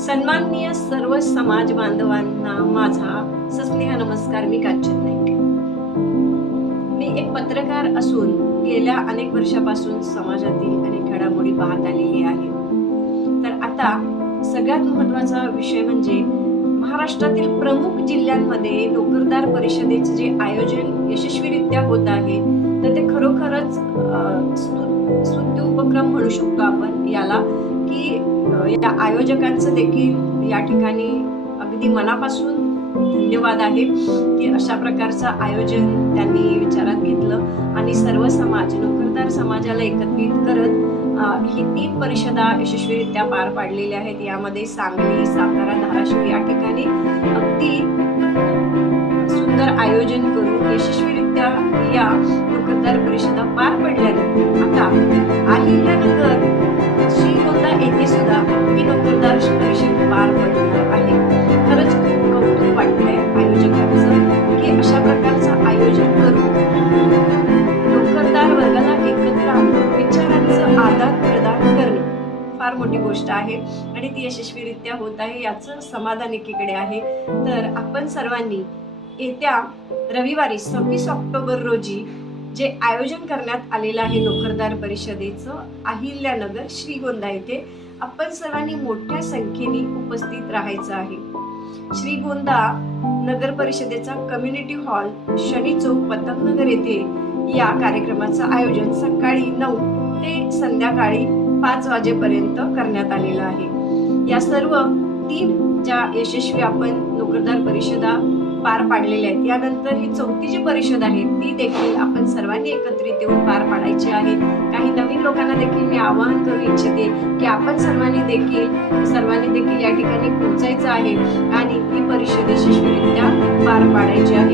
सन्माननीय सर्व समाज बांधवांना माझा सस्नेह नमस्कार. मी कांचन नाईक. मी एक पत्रकार असून गेल्या अनेक वर्षापासून समाजातील अनेक घडामोडी पाहत आलेली आहे. तर आता सगळ्यात महत्त्वाचा विषय म्हणजे महाराष्ट्रातील प्रमुख जिल्ह्यांमध्ये नोकरदार परिषदेचे जे आयोजन यशस्वीरित्या होत आहे तर ते खरोखरच स्तुत्य उपक्रम म्हणू शकतो आपण याला. की या आयोजकांचं देखील या ठिकाणी अगदी मनापासून धन्यवाद आहे की अशा प्रकारचं आयोजन त्यांनी विचारात घेतलं आणि सर्व समाज नोकरदार समाजाला एकत्रित करत ही तीन परिषदा यशस्वीरित्या पार पाडलेल्या आहेत. यामध्ये सांगली सातारा धाराशिव या ठिकाणी अगदी सुंदर आयोजन करून यशस्वीरित्या या नोकरदार परिषदा पार पडल्या विचारांचं आदान प्रदान करणे फार मोठी गोष्ट आहे आणि ती यशस्वीरित्या होत आहे याचं समाधान एकीकडे आहे. तर आपण सर्वांनी येत्या रविवारी सव्वीस ऑक्टोबर रोजी जे आयोजन करण्यात आलेलं आहे नोकरदार परिषदेचं अहिल्यानगर श्रीगोंदा येथे आपण सर्वांनी मोठ्या संख्येने उपस्थित राहायचं आहे. श्रीगोंदा नगर परिषदेचा कम्युनिटी हॉल शनी चौक पतंगनगर येथे या कार्यक्रमाचं आयोजन सकाळी नऊ ते संध्याकाळी पाच वाजेपर्यंत करण्यात आलेलं आहे. या सर्व तीन ज्या यशस्वी आपण नोकरदार परिषदा पार पाडलेल्या आहेत यानंतर ही चौथी जी परिषद आहे ती देखील आपण सर्वांनी एकत्रित येऊन पार पाडायची आहे. काही नवीन लोकांना देखील मी आवाहन करू इच्छिते की आपण सर्वांनी देखील सर्वांनी देखील या ठिकाणी पोहोचायचं आहे आणि ही परिषद यशस्वीरित्या पार पाडायची आहे.